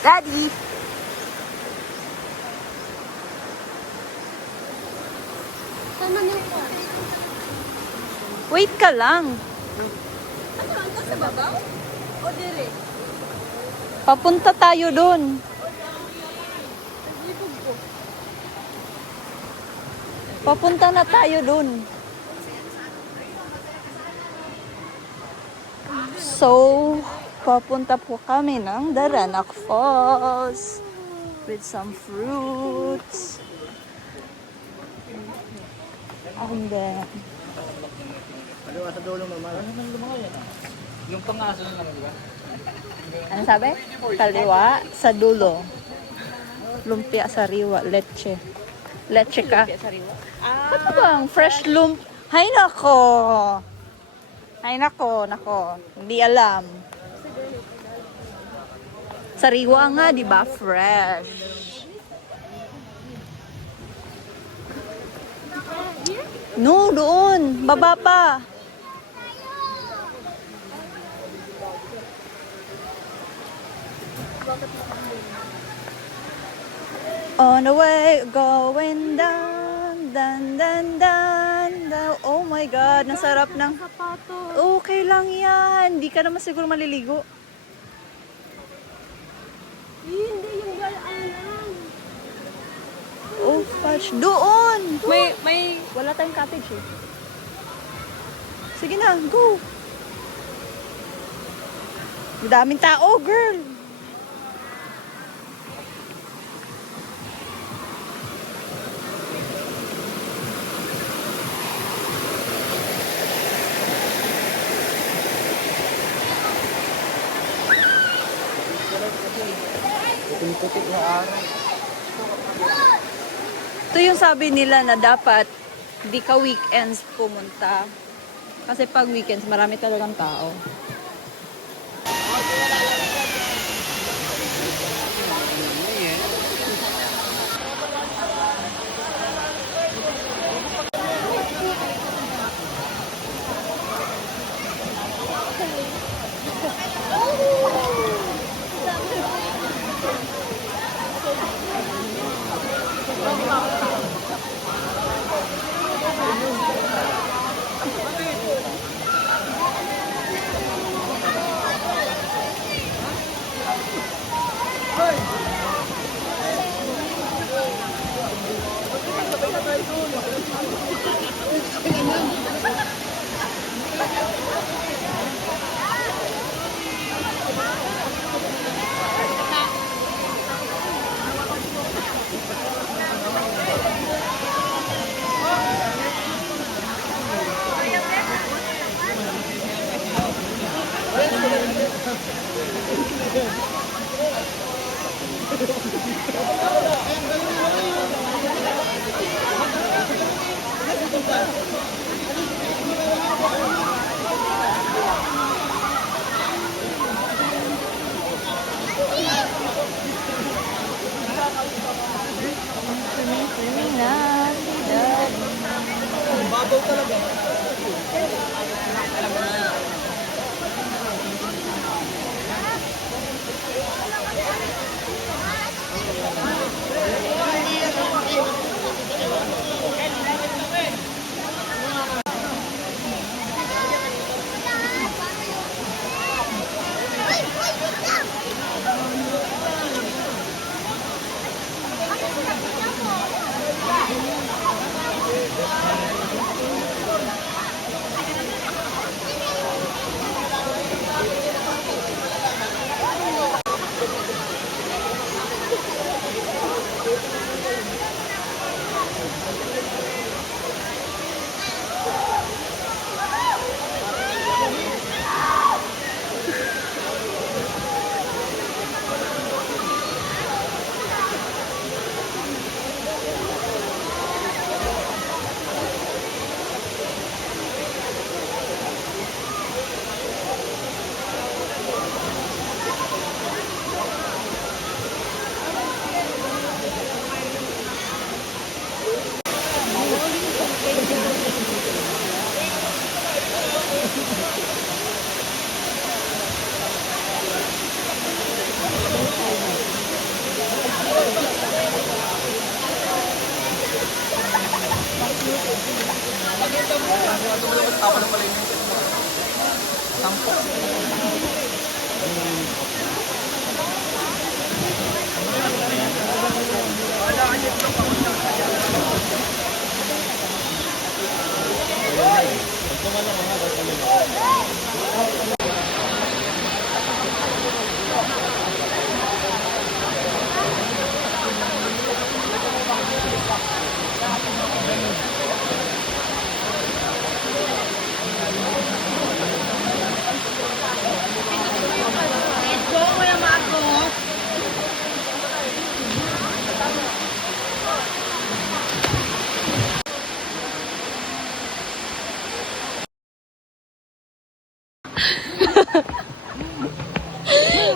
Daddy! Saan man yung kwan? Wait ka lang. Ano, ando sa babaw? O dire? Papunta tayo dun. Naglibog ko. Papunta na tayo dun. So, papunta po kami ng Daranac Falls with some fruits. And then, Kaliwa sa dulo naman. Ano nang lumangaw yan? Yung pangaso na naman, di ba? ano sabi? Kaliwa sa dulo. Lumpia sariwa, leche. Leche ka. Ano bang? Fresh lump. Hay nako. Ay nako, nako. Hindi alam. Sariwa nga, di ba? Fresh. No, doon. Baba pa. On the way, going down, down, down, down, down. Oh my God, nasarap ng... Sapato. Okay lang yan. Hindi ka naman siguro maliligo. Hindi, yung galaan. Oh, fudge. Doon! May... Wala tayong cottage eh. Sige na, go! Daming tao, girl! Puting-putik na araw. Ito yung sabi nila na dapat di ka weekends pumunta. Kasi pag weekends, marami talagang tao. Swimming na. Babaw talaga.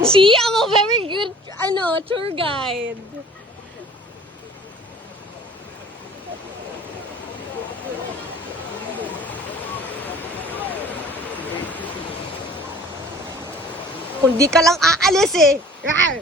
See, I'm a very good, tour guide. Kung di ka lang aalis eh. Rawr!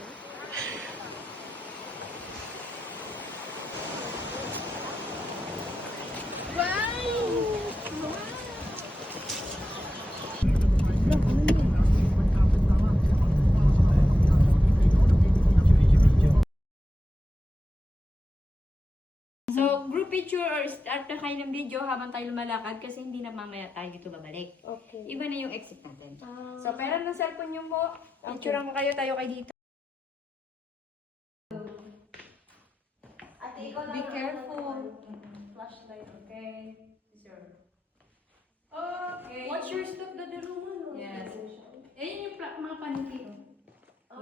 So, group picture or start na kayo ng video habang tayo lumalakad kasi hindi na mamaya tayo dito babalik. Okay. Iba na yung exit natin. So, pera ng cellphone nyo mo. Picturean ko kayo, tayo dito. Be careful. Flashlight, okay? Sir. Okay. What's your step na darungan? Yes. Ayan yung mga paniki.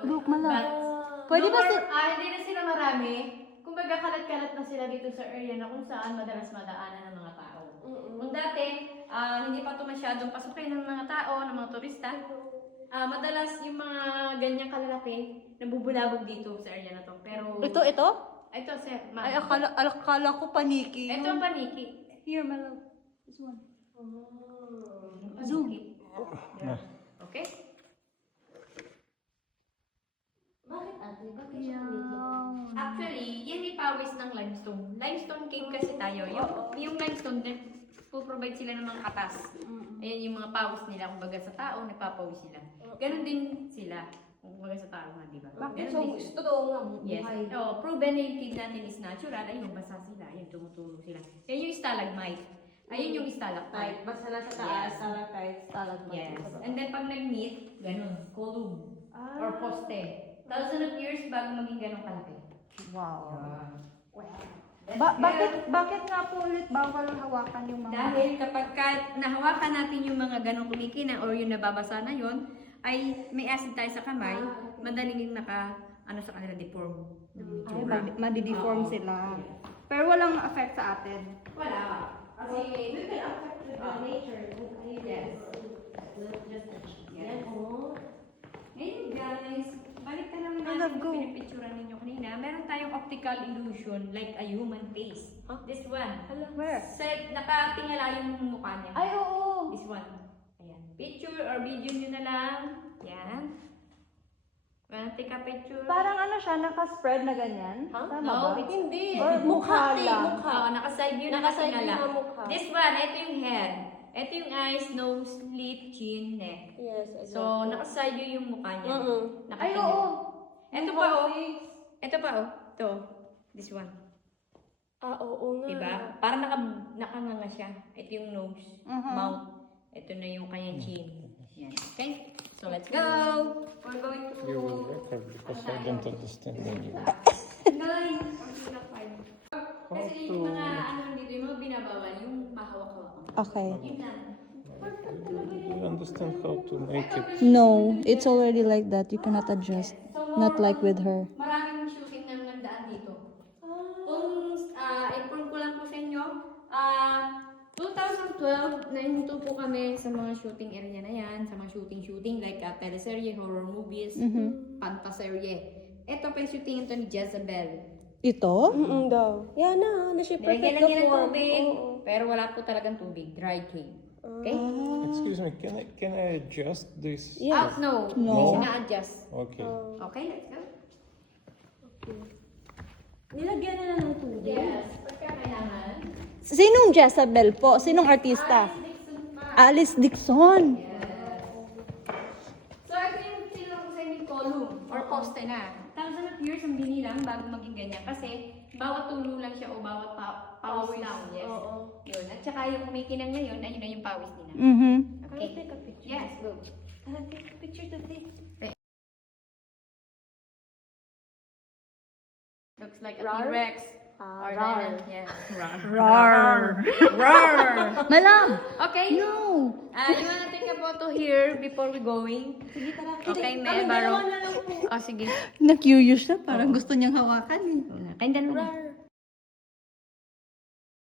Look, malak. But, Pwede ba hindi na sila marami. Kumbaga, kalat-kalat na sila dito sa area na kung saan madalas madaanan ng mga tao. Kung dati, hindi pa ito masyadong pasukin ng mga tao, ng mga turista, madalas yung mga ganyang kalalaki nabubulabog dito sa area na to. Pero, Ito? ito, sir. Ay, akala ko paniki. Ito ang paniki. Here, my love. This one. Zoom. Okay? Bakit ate? Bakit siya Yeah. kumikita? Actually, yan ay pawis ng limestone. Limestone cave kasi tayo. Yung limestone, provide sila ng mga katas. Ayan yung mga pawis nila. Kumbaga sa tao, nagpapawis sila. Ganon din sila. Kumbaga sa tao nga, di ba? Bakit? Ganon din sila. Totoo nga. Yes. Buhay. Proven na yung cave natin is natural. Ayun, basa sila. Ayun, tumutulong sila. Yan yung stalagmite. Ayun yung stalactite. Basta nasa taas, Yes. stalagmite. Yes. And then pag nag-meet, ganun, column. Or poste. Thousands of years bago maging ganun kalaki. Wow. Yan. Bakit nga po ulit bawal hawakan yung mga... Dahil kapag nahawakan natin yung mga ganong kumikina or yung nababasa na yun, ay may acid tayo sa kamay, madaling sa kanila deform. Ay, madideform sila. Pero walang effect sa atin. Wala. Kasi We can affect with the nature. yes. Yes. Ngayon guys, balik na naman natin yung pinipicturean ninyo kanina. Meron tayong optical illusion like a human face. This one. Where? Nakatingala yung mukha niya. Ay, oo. This one. Ayan. Picture or video nyo na lang. Yan. Wanna take a picture? Parang siya, naka-spread na ganyan. Huh? Tama No, ba? it's Hindi. Or mukha Mukha. lang. Mukha. naka-side view, Naka-side nakatingala. view na mukha. This one, ito yung head. Ito yung eyes, nose, lip, chin, neck. Yes, exactly. So, naka-side view yung mukha niya. Mm-mm. Ay, Nakatingin. oo. Ito pa oh. Ito pa oh. Ito. This one. Oo nga. Diba? Parang nakanganga siya. Ito yung nose, mouth. Ito na yung kanyang chin. Yan. Okay? So, let's go! We're going to... You will record because I don't understand any. Nine. Kasi yung mga dito, yung mga binabawal, yung mahawak-hawak. Okay. Yun lang. Do you understand how to make it? No, it's already like that. You cannot adjust. Not like with her. Maraming shooting na nandaan dito. Kung inform ko lang po sa inyo, 2012, nahinto po kami sa mga shooting area na yan, sa mga shooting like teleserye, horror movies, fantaserye. Ito pa yung shooting ito ni Jezebel. Ito? Daw. Yan na. Na-ship Nilagyan lang niya ng form. tubig, Oo. pero wala po talagang tubig, dry cave. Okay? Excuse me, can I adjust this? Out, no. No. Hindi siya na-adjust. Okay. Okay, let's go. Nilagyan na lang ng tubig. Yes, pagka kailangan. Sinong Jezebel po? Sinong artista? Alice Dixon. column or poste na. Thousand of years ang binilang bago maging ganyan. Kasi bawat tulo lang siya o bawat pawis lang. Yes. Yun. At saka yung kumikinang ngayon, ayun na yung pawis nila. Mm-hmm. Okay. Take a picture. Yes, go. Take pictures of this. Looks like a T-Rex. Or lion. Yes. Rar. Rar. Malam. Okay. No. You wanna take a photo here before we going? Okay, may baro. Oh, sige. Na-curious siya. Parang gusto niyang hawakan eh. Kayong dalawa.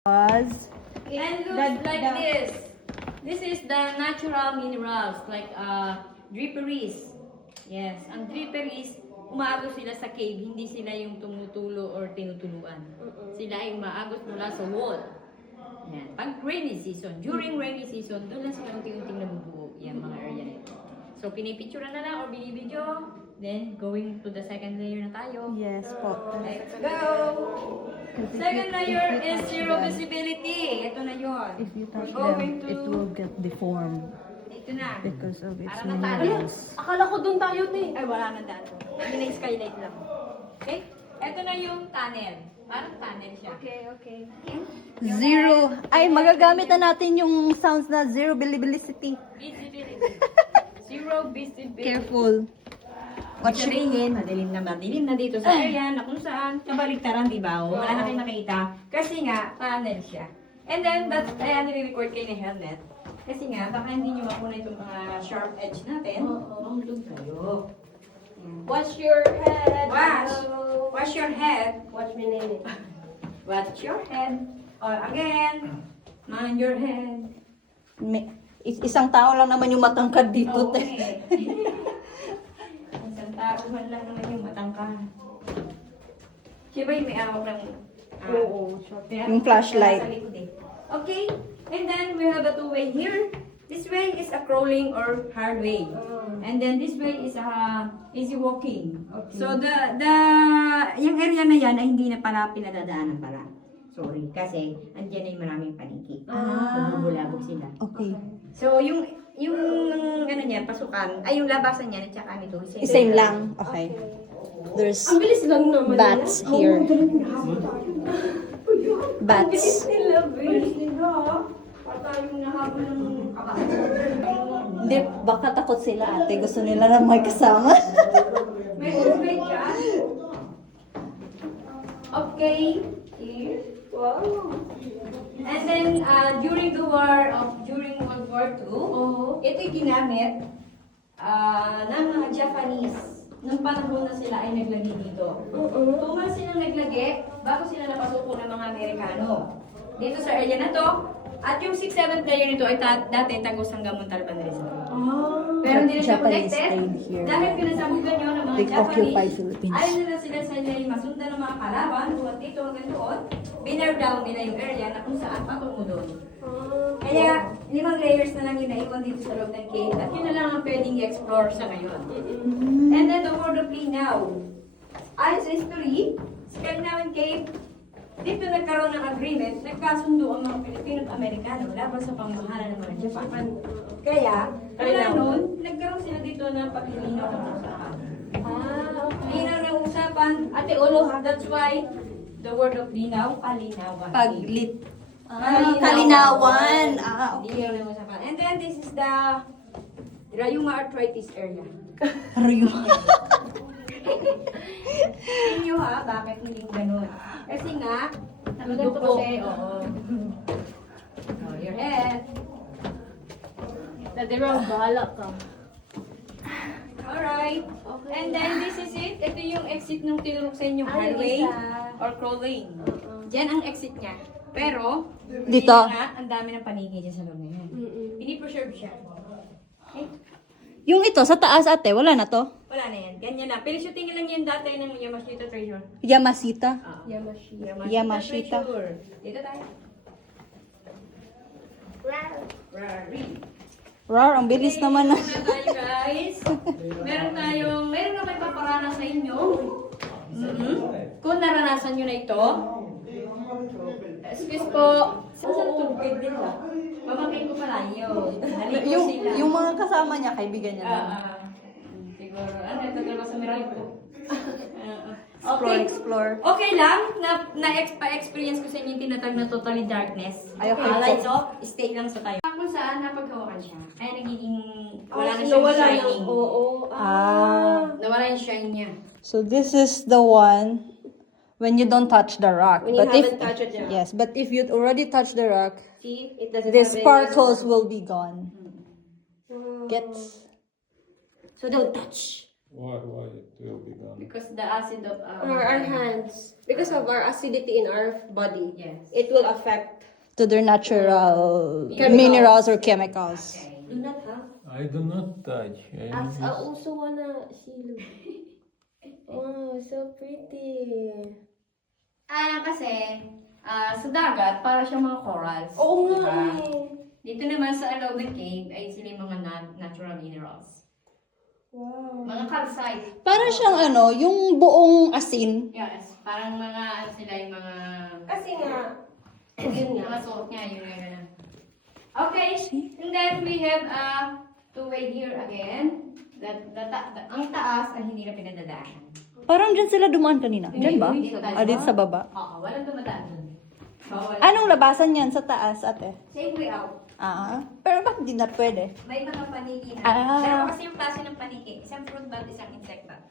Was. And look like this. This is the natural minerals like draperies. Yes, ang draperies, umaagos sila sa cave, hindi sila yung tumutulo or tinutuluan. Sila ay umaagos mula sa wall. Yan. Pag rainy season, during rainy season, doon lang sila unti-unting nabubuo yung mga area na ito. So, pinipicture na lang or binibidyo. Then, going to the second layer na tayo. Yes po. Let's go! Second layer is zero visibility. Ito na yun. If you touch We're going them, it will get deformed Ito na. because of its Parang natalo. minerals. Akala ko doon tayo, te. Ay, wala na dito. Yun na yung skylight lang. Okay? Ito na yung tunnel. Parang tunnel siya. Okay. Zero. Ay, magagamit na natin yung sounds na zero visibility. Visibility. Zero visibility. Careful. Watch sabihin, madilim na dito sa area na kung saan kabaligtaran, di ba? O, wala na kayo makita. Kasi nga, tunnel siya. And then, kaya nire-record kayo ng helmet. Kasi nga, baka hindi nyo makuna itong mga sharp edge natin. Mahulog kayo. Watch your head. Wash your head. Watch me name it. Watch your head. Or again, mind your head. Isang tao lang naman yung matangkad dito. Okay. Isang tauhan lang naman yung matangkad. Siya ba yung may awak ng... Yung flashlight. Okay, and then we have a two-way here. This way is a crawling or hard way. And then this way is a easy walking. So yung area na yan ay hindi na pala pinadadaanan pala. Sorry, kasi andyan na yung maraming paniki. Bumubulabog sila. Okay. So yung ano niya, pasukan, ay yung labasan niya at saka nito. Same lang. Okay. There's Ang bilis lang naman. bats here. Bats. Bilis nila. Pata yung nahabol ng kabahan. Hindi, baka takot sila ate. Gusto nila na may kasama. May tubig ka? Okay. Here. Wow. And then, during World War II, ito'y ginamit ng mga Japanese nung panahon na sila ay naglagi dito. Tumal silang naglagi bago sila napasuko ng mga Amerikano. Dito sa area na to, at yung 6th, 7th layer nito ay dati tagos hanggang Montalban Rizal. Pero hindi na siya Japanese connected stayed here. dahil pinasabugan nyo ng mga They occupy Japanese. Philippines. Ayaw nila sila sa inyo masundan ng mga kalaban, buhat dito hanggang doon. Biner down nila yung area na kung saan patungo doon. Kaya 5 layers na lang yung naiwan dito sa loob ng cave at yun na lang ang pwedeng i-explore sa ngayon. And then the word of Linaw. Ayon sa history, Scandinavian cave, dito nagkaroon ng agreement, nagkasundo ang mga Pilipino at Amerikano laban sa pamamahala ng mga Japan. Kaya, mula noon, nagkaroon sila dito ng paglilinaw ng usapan. Linaw ng usapan, Ate Olo, that's why the word of linaw, kalinawan. Paglit. Kalinawan. Kalinawan. Okay. Linaw ng usapan. And then this is the Rheuma arthritis area. Rheuma. Inyo ha, bakit hindi ganun? Kasi nga, duko. Your head. Dati raw, bahala ka. Alright. And then this is it. Ito yung exit nung tinurok sa inyong highway or crawling. Diyan ang exit niya. Pero, Dito? yun nga, ang dami ng paniki dyan sa loob na yan. Pinipreserve siya. Okay? Yung ito, sa taas ate, wala na to? Wala na yan. Ganyan na. Pero shooting lang yan dati ng Yamashita Treasure. Yamashita. Yamashita. Yamashita. Treasure. Dito tayo. Rari. Rar, ang bilis naman na. Meron tayo guys. Meron na may paparana sa inyo. Kung naranasan nyo na ito. Excuse po. Saan tubig nila? Mamangkin ko pala yun. Naligo sila. Yung mga kasama niya, kaibigan niya. Siguro Ano ito talaga sa Meralco? Explore, explore. Okay lang, na-experience ko sa inyo yung tinatag na totally darkness. Ay, okay po. Alright, so, stay lang sa tayo. Kung saan napaghawakan siya, ay nagiging, wala na So, siyang wala shining. ng, oo. Nawala yung shine niya. So this is the one when you don't touch the rock. When you haven't touched it, yeah. Yes, but if you already touch the rock, See, it doesn't the have any- sparkles will be gone. Oh. Gets? So don't touch. Why it will be gone? Because the acid of Our hands. Because of our acidity in our body. Yes. It will affect. To their natural Chemicals. minerals or chemicals. Do not have. I do not touch. I As I just- also wanna see. Oh, so pretty. Kasi, sa dagat, para siyang mga corals. Oo nga Diba? eh. Dito naman sa Aloban Cave, ay sila yung mga natural minerals. Wow. Mga calcite. Para siyang ano, yung buong asin. Yes. Parang mga, ano sila, yung mga... Kasi nga, yun nga. Mga suot niya, yun nga ganun. Okay, and then we have two-way here again. Ang taas ay hindi na pinadadaanan. Parang dyan sila dumaan kanina. Dyan ba? Dito tayo. Dito sa baba. Oo, walang dumadaan dun. Bawal. Anong labasan yan sa taas, ate? Same way out. Pero bakit di na pwede? May mga paniki na. Ah. Pero kasi yung klase ng paniki, isang fruit bat, isang insect bat.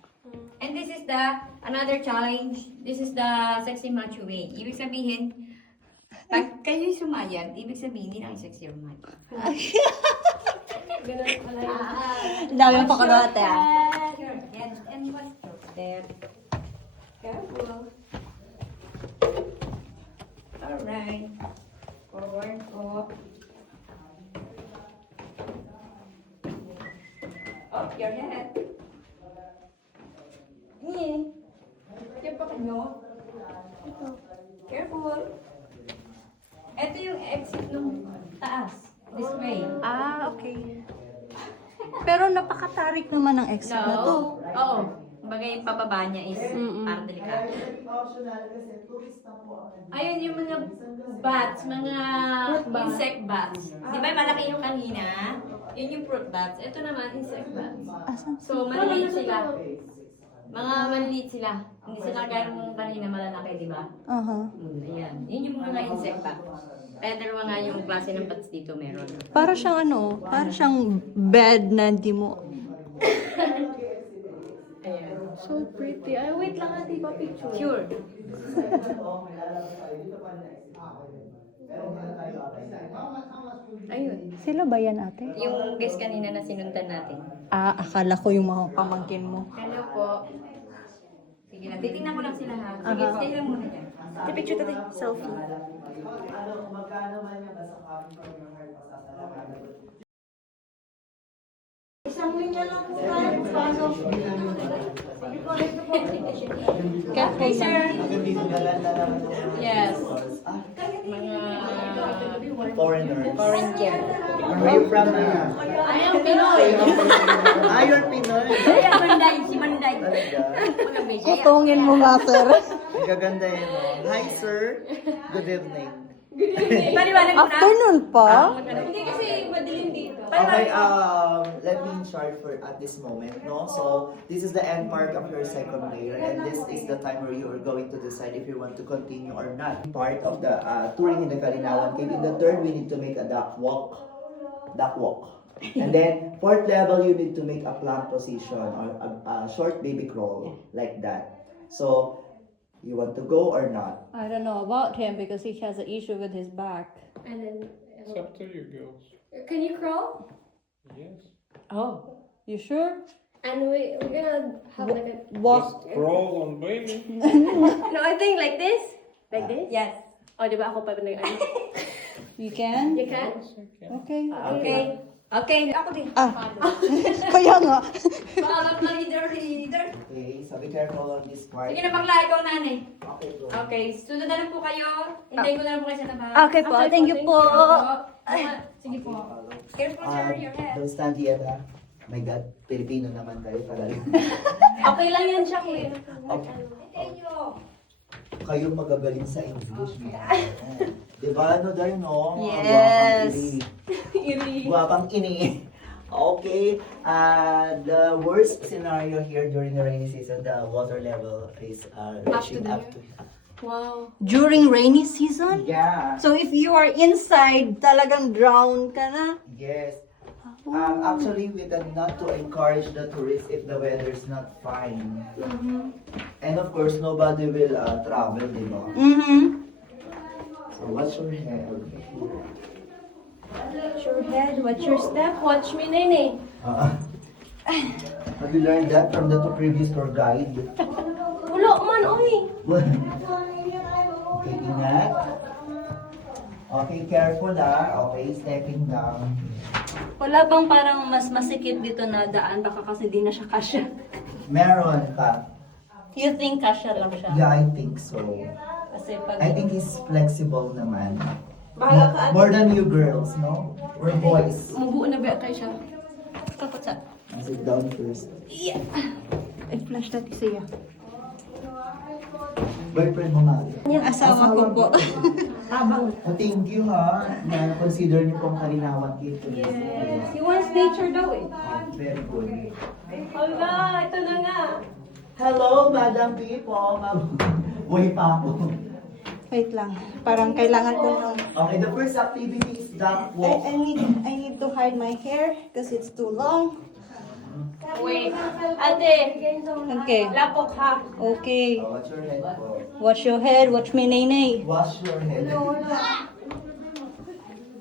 And this is the, another challenge, this is the sexy macho way. Ibig sabihin, pag kayo sumayad, ibig sabihin, hindi lang sexy or macho. Ganun pala yun. Ang dami yung pakagawa, ate. Sure. And what's there? Careful. Alright. Forward po. Up your head. Yung pa kanyo. Ito. Careful. Ito yung exit ng taas. This way. Okay. Pero napakatarik naman ang exit na to. Oo. Kumbaga yung pababa niya is parang delikado. Ayun yung mga bats, mga insect bats. Di ba malaki yung kanina? Yun yung fruit bats. Ito naman, insect bats. Asan? So, maliliit sila. Mga maliliit sila. Hindi sila gano'ng kanina malalaki, di ba? Ayan. Yun yung mga insect bats. Kaya dalawa nga yung klase ng bats dito meron. Para siyang ano, para siyang bed na hindi mo... Ayan. So pretty. Ay, wait lang ate, pa-picture. Sure. Ayun. Sila ba yan, ate? Yung guest kanina na sinundan natin. Akala ko yung mga pamangkin mo. Hello po. Sige lang, titignan ko lang sila ha. Sige, Aha. stay lang muna dyan. Picture tayo. Selfie. Isang linya lang po tayo. Paano? Okay, sir. Yes. Mga Foreigner. foreign care. Where are you from? I am Pinoy. You're Pinoy. Ay, Manday, si Manday. Talaga? Mga medyo. Kutungin mo nga, sir. Ang gaganda yun. Hi, sir. Good evening. Paliwanag mo na. Afternoon pa? Hindi kasi madilim dito. Okay, let me in charge for at this moment, no? So, this is the end part of your second layer, and this is the time where you are going to decide if you want to continue or not. Part of the touring in the Kalinawan Cave. In the third, we need to make a duck walk. And then, fourth level, you need to make a plank position or a short baby crawl, like that. So, you want to go or not? I don't know about him because he has an issue with his back. And then, It's up to you girls. can you crawl? Yes. Oh, you sure? And we're gonna have like a... Walk. Crawl on baby. No, I think like this. Like this? Yes. O, di ba ako pa nag You can? You can? Okay. Okay. Okay, ako din. Kaya nga. Paalam na leader. Okay, so be careful on this part. Sige na bangla, ikaw nanay. Okay, go. Okay, sunod na lang po kayo. Hintayin ko na lang po kayo sa tabi. Okay po, thank you po. Sige po. Careful sir, your head. Don't stand yet, ha? My God, Pilipino naman tayo pala. Okay lang yan siya, kuya. Hintayin nyo. Kayo magagaling sa English. Di ba, ano dahil, no? Ang Yes. Gwapang ini. Okay, the worst scenario here during the rainy season, the water level is reaching up to. Wow. During rainy season? Yeah, So if you are inside, talagang drown ka na? yes. Actually, we tend not to encourage the tourists if the weather is not fine. And of course, nobody will travel, di ba? Mm-hmm. So what's your head? Watch your head, watch your step, watch me, Nene. Have you learned that from the two previous tour guide? Ulo man, oy. Okay, ingat. Okay, careful Okay, stepping down. Wala bang parang mas masikip dito na daan? Baka kasi di na siya kasya. Meron pa. You think kasya lang siya? Yeah, I think so. Kasi pag... I think he's flexible naman. Bahala ka, More than you girls, no? We're boys. Mubuo na ba tayo siya? Kapot sa... Sit down first. Ay, flash natin siya. Boyfriend mo nga. Asawa ko po. Oh, thank you ha. Na-consider niyo pong kalinawan dito. Yes. He wants nature daw eh. Very good. Hala, ito na nga. Hello, Madam People. Buhay pa ako. Wait lang. Parang kailangan ko ng... Okay, the first activity is duck I walk. need to hide my hair because it's too long. Wait. Ate, Okay. lapok ha. Okay. Oh, what's your head po? Watch your head. Watch me, Nene. Wash your head.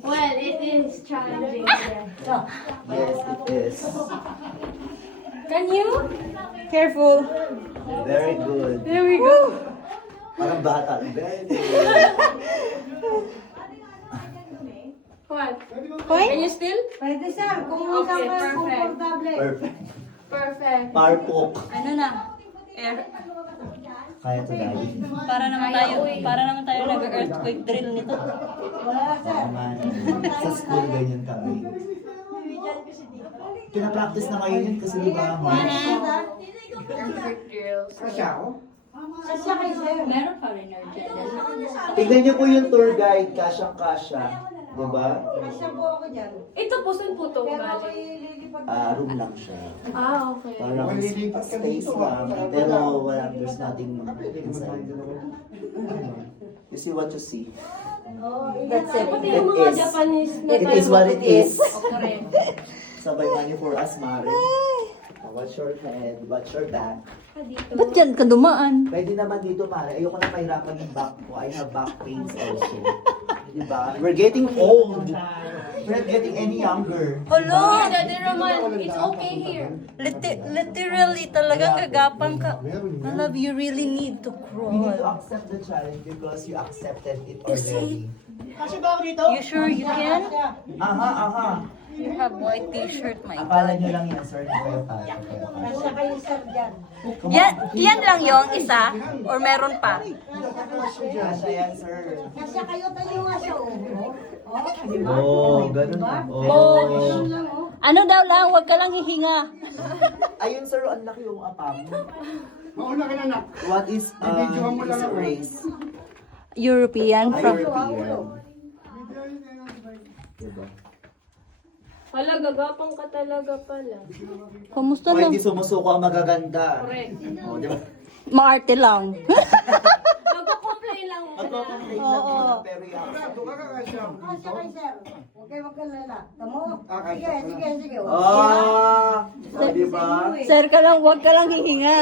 Well, it is challenging. Yes, it is. Can you? Careful. Very good. There we go. Parang bata. Very good. What? Fine? Can you still? Pwede sir, kung Okay, hindi ka perfect. komportable. Perfect. Perfect. Parpok. Ano na? Air. Kaya to daddy. Para naman tayo nag-earthquake drill nito. Oo man. Sa school ganyan kami. Pinapractice na ngayon yun kasi di ba? Perfect drills. Kasya kay sir. Meron pa rin dyan. Tignan niyo po yung tour guide, kasyang-kasya. Diba? Kasya po ako dyan. Ito po, saan po ito Pero galing? ako'y lilipad. Room lang siya. Ah, okay. Parang space lang. Pero wala, there's nothing inside. You see what you see. That's it. Pati yung mga is. Japanese na It is what it is. Correct. Sabay money for us, Mare. Watch your head, watch your back. Ba't dyan ka dumaan? Pwede naman dito, Mare. Ayoko na pahirapan yung back ko. I have back pains also. Diba? We're getting old. We're not getting any younger. Hello? Daddy Roman, it's okay here. Literally, talagang gagapang ka. I love you really need to We need to crawl. accept the challenge because you accepted it already. You sure you can? Aha. You have white t-shirt, my God. Akala nyo lang yan, sir. Hindi kayo kaya. Kasya kayo sir dyan. Yan lang yung isa? Or meron pa? Kasya yan, sir. Kasya kayo tayo nga sa ulo. Oh, ganun ba? Oh. Ano daw lang, huwag ka lang hihinga. Ayun, sir, ang laki yung apam. What is his race? European from... European. Diba? Hala, gagapang ka talaga pala. Kumusta Kung na? hindi sumusuko ang magaganda. Correct. Oh, diba? Maarte lang. Magko-complain lang mo. Magko-complain lang Oo. yun, pero yung Kasya kay sir. Huwag kayo magkalala. Tamo? Sige. Oh, diba? Sir ka lang, huwag ka lang hihinga.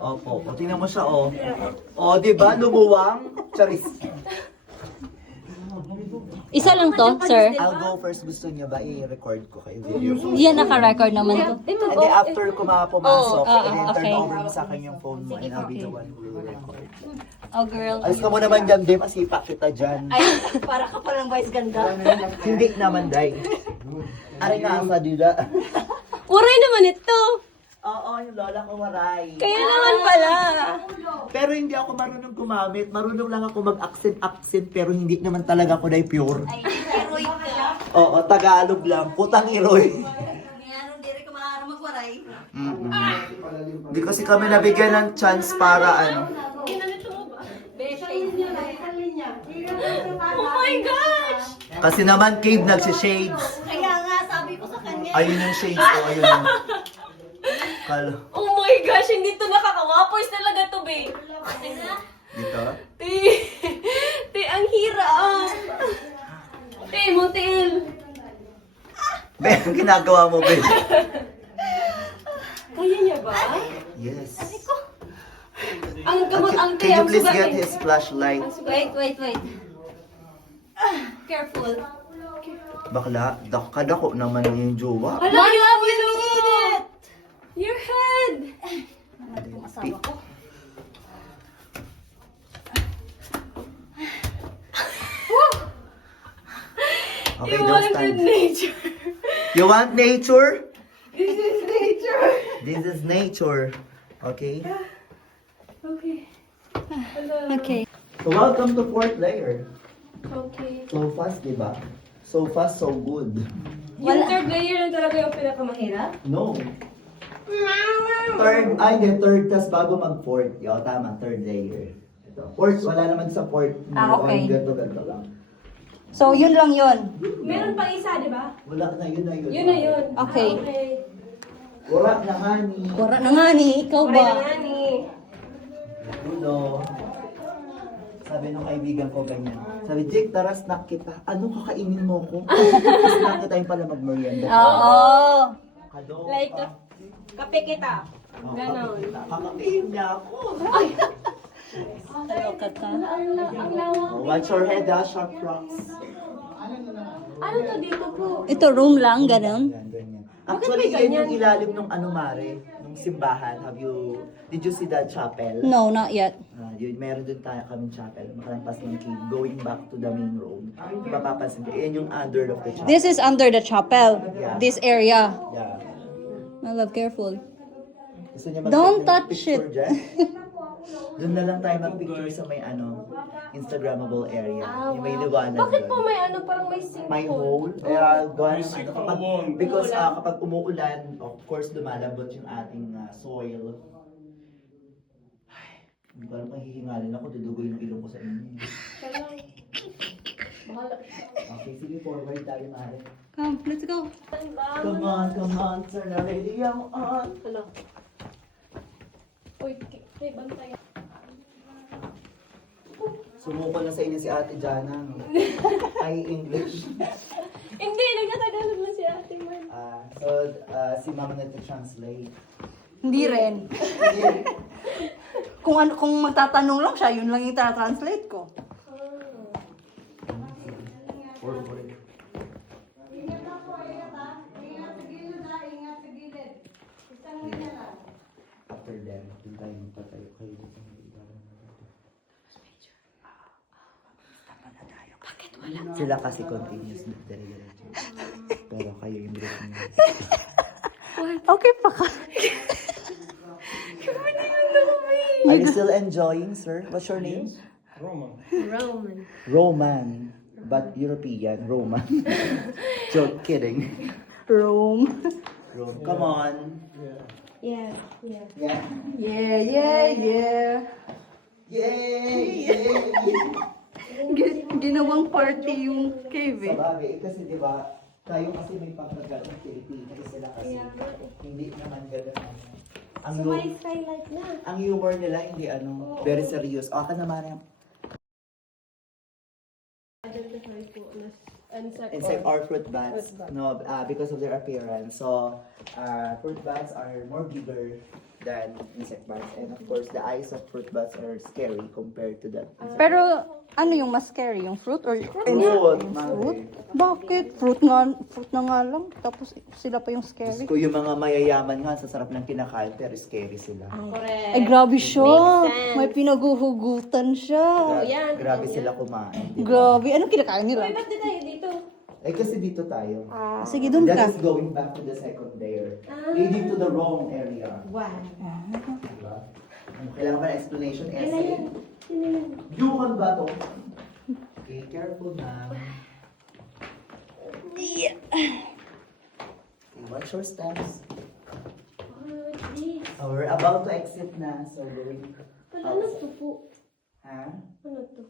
Opo, tingnan mo siya, oh. Oh, diba? Lumuwang. Charis. Isa lang to, sir. I'll go first. Gusto niya ba i-record ko kayo video? Yan, naka-record naman to. Ito And then after ko pumasok, Oh, and then turn okay. over mo sa akin yung phone mo and I'll be the one who will record. Oh, girl. Alis ka mo naman dyan, Dave. Masipa kita dyan. Ay, para ka palang vice ganda. Hindi naman, Day. Aray nga sa dila. Uray naman ito. Oo, yung lola ko waray. Kaya naman pala. Pero hindi ako marunong gumamit. Marunong lang ako mag-accent pero hindi naman talaga ako dahil pure. Ay, heroic ka. Oo, Tagalog lang. Putang iroy. Ngayon, hindi rin ka maaari magwaray. Hindi kasi kami nabigyan ng chance para ano. Oh my gosh! Kasi naman, Cave nagsishades. Kaya nga, sabi ko sa kanya, Ayun yung shades. Oh, ayun yung... Kala. Oh my gosh, hindi to nakakawapoys talaga to, babe. Dito? Te, ang hirap. Te, motel. Ben, ang ginagawa mo, Ben? Kaya niya ba? Yes. Ang gamot, ang te, Can you ang please sugat get eh. his flashlight? Wait. Careful. Bakla, kadako naman yung jowa. Hala, you need it! Your head! Okay, You don't wanted stand. nature. You want nature? This is nature. This is nature. Okay? Okay. Hello. Okay. So welcome to fourth layer. Okay. So fast, di ba? So fast, so good. Yung third layer lang talaga yung pinakamahirap? No. Third, tas bago mag-fourth. Yo, tama, third layer. Ito. Fourth, wala naman sa fourth. Okay. Ganto lang. So, yun lang yun. Meron pang isa, di ba? Wala na, yun na yun. Yun na yun. Okay. Wala na nga ni. Wala na nga ni, ikaw Wala ba? nga ni. Ulo. Sabi nung kaibigan ko ganyan. Sabi, Jake, tara snack kita. Ano kakainin mo ko? Snack kita yung pala mag-merienda. Oo. Hello. Like, kape kita. Oh, Ganon. Kakapihin niya ako. Taloka ka. Ang lawak. Oh, watch your head, sharp rocks. Ano to dito po? Ito, room lang, ganun. Yan, ganyan. Bakit Actually, may yan ganyan? yung ilalim ng ano, Mare, nung simbahan. Did you see that chapel? No, not yet. Meron din tayo kaming chapel. Makalampas ng cave, going back to the main road. Mapapansin ko, yan yung under of the chapel. This is under the chapel. This area. Yeah. My love, careful. Gusto niya Don't mag-take ng touch picture it. dyan? Doon na lang tayo mag-picture sa may Instagrammable area. Yung may liwanag Bakit doon. po may ano, parang may sink May hole? hole. Kaya gawa ng ano, because kapag umuulan, of course lumalabot yung ating soil. Ay, hindi ko alam kung hihingalin ako, dudugoy yung ilong ko sa inyo. Okay, sige, forward tayo, Mare. Come, let's go. Come on, turn the radio on. Ano? Uy, may bantay. Sumuko na sa inyo si Ate Jana. No? Ay, English. Hindi, nagtatagalog na si Ate Man. Si Mama nagta-translate. Hindi rin. Kung magtatanong lang siya, yun lang yung translate ko. Forward. Ingat ako, ingat ha. Ingat sa gilid ha, ingat sa gilid. Isang ganyan lang. After them, doon tayo magpatayo kayo. Sila kasi continuous na dire-diretso. Pero kayo yung break niyo. Okay pa ka. Are you still enjoying, sir? What's your name? Roman. Roman. But European, Roman. Joke, kidding. Rome. Come on. Yeah, yeah. Yeah. Yeah, yeah, yeah. Yay! Ginawang party yung cave Sa eh. bagay, kasi di ba, tayo kasi may pagkagat ng Pilipino, kasi sila kasi hindi naman gano'n. Ang, So, may skylight na. ang humor nila hindi very serious. Ka naman yan. Identify po na insect Insect or or fruit bats, no, because of their appearance. So, fruit bats are more bigger than insect bats, and of course, the eyes of fruit bats are scary compared to the insect. Pero ano yung mas scary? Yung fruit or Fruit, fruit? Bakit? Fruit na nga lang. Tapos sila pa yung scary. Kung yung mga mayayaman nga, sa sarap ng kinakain, pero scary sila. correct. Ay, grabe siya. Makes sense. May pinaguhugutan siya. yan, Grabe yan. sila kumain. di ba? Grabe. Anong kinakain nila? Uy, ba't di tayo dito? Eh kasi dito tayo. Sige, dun ka. That is going back to the second layer. Leading to the wrong area. Wow. Diba? Kailangan pa ng explanation, essay. Yukan ba to? Okay, careful na. Okay, watch your steps. So we're about to exit na. So going Ano to po? Ha? Ano to?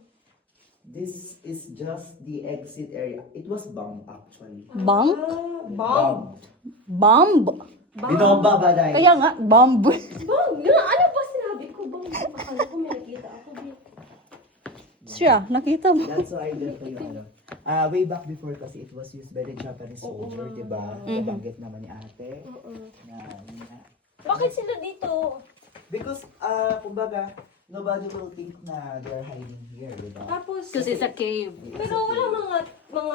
This is just the exit area. It was bombed actually. Bunk? Bomb. Bomb? Binomba ba dahil? Kaya nga, bomb. Bang! Ano ba sinabi ko? Bang! Akala ko may nakita ako. Siya, nakita mo. That's why dito yung ano. Way back before kasi it was used by the Japanese soldier, di ba? Nabanggit naman ni ate. Na, yun nga. Bakit sila dito? Because, kumbaga, nobody will think na they're hiding here, di ba? Tapos, Because it's a cave. pero wala mga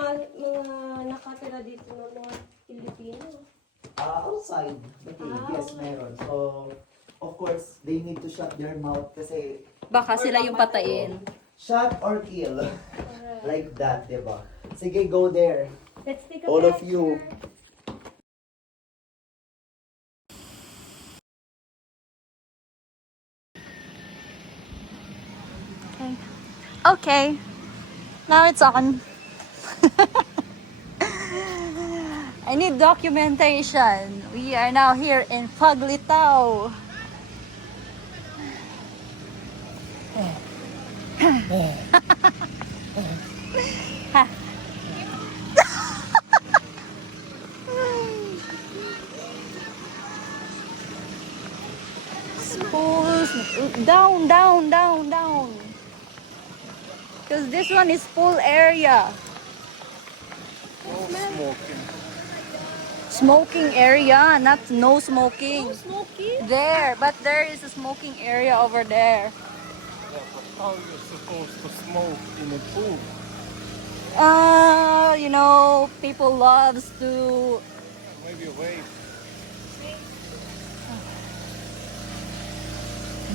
nakatira dito ng mga Pilipino. Outside the cave, yes, meron. So, of course, they need to shut their mouth kasi Baka sila yung patayin. shut or kill. Like that, di ba? Sige, go there. Let's take a All of picture. you. Okay. Now it's on. I need documentation. We are now here in Paglitao. Spools. Down, down, down, down. Because this one is full area. Smoking. Smoking area, not no smoking. Smoky? There, but there is a smoking area over there. How you supposed to smoke in a pool? You know, people loves to Maybe wait.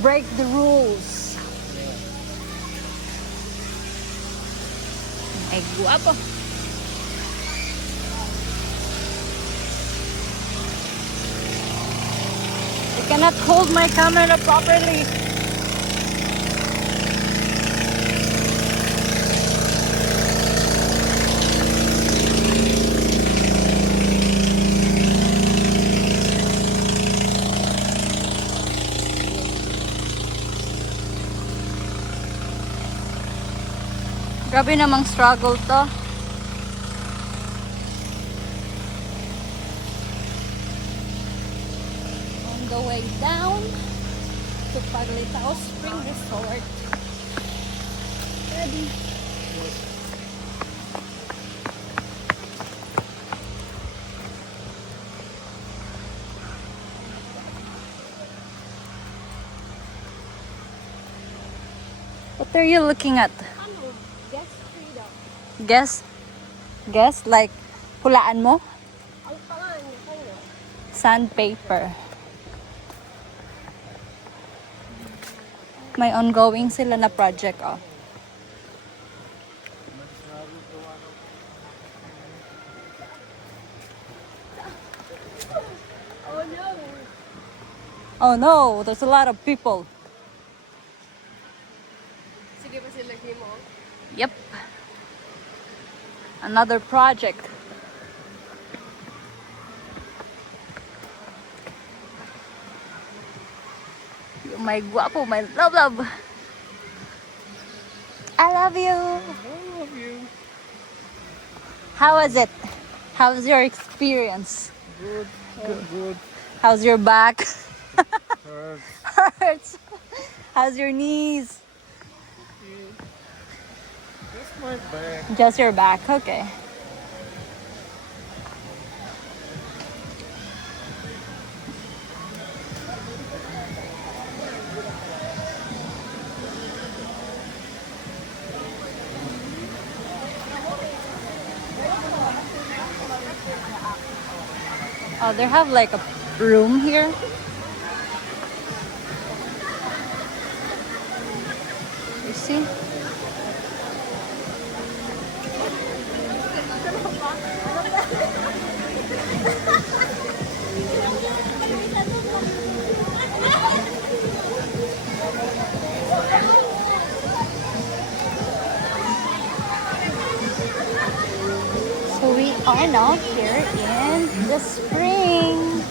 break the rules. Ay, guwapo. I cannot hold my camera properly. Grabe namang struggle to. On the way down to Paglitao Spring Resort. Ready? What are you looking at? Ano? Guess freedom. Guess? Guess? Like, hulaan mo? Ang pangalan niya kayo. Sandpaper. May ongoing sila na project, oh. Oh no! Oh no, there's a lot of people. Sige ba sila mo? Yep. Another project. Yung may guwapo, my love, love. I love you. I love you. How was it? How's your experience? Good. Oh, good. How's your back? Hurts. Hurts. How's your knees? Just my back. Just your back, okay. Oh, they have like a room here. You see? So we are now here in the spring.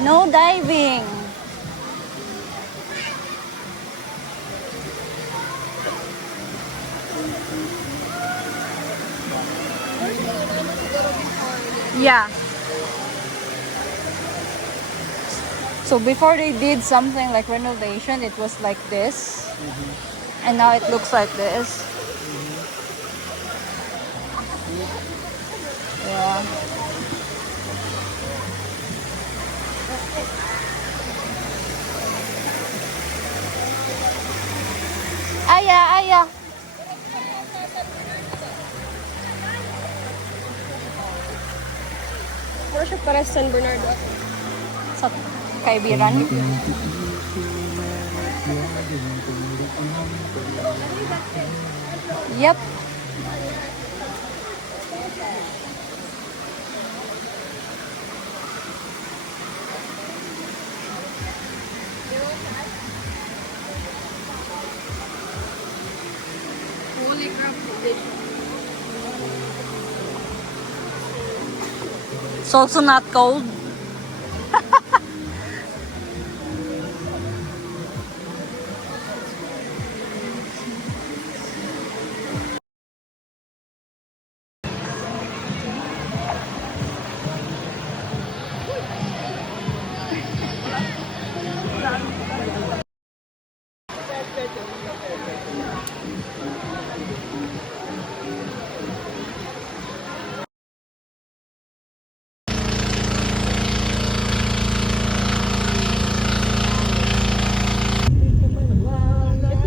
No diving. Yeah. So before they did something like renovation, it was like this. And now it looks like this. Yeah. Aya, aya. Mura siya para sa San Bernardo. Sa Kaibiran. Yep. Holy crap. It's also not cold.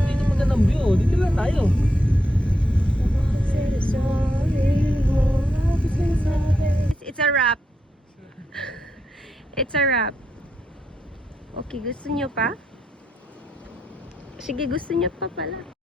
Dito magandang view. Dito lang tayo. It's a wrap. It's a wrap. Okay, gusto nyo pa? Sige, gusto nyo pa pala.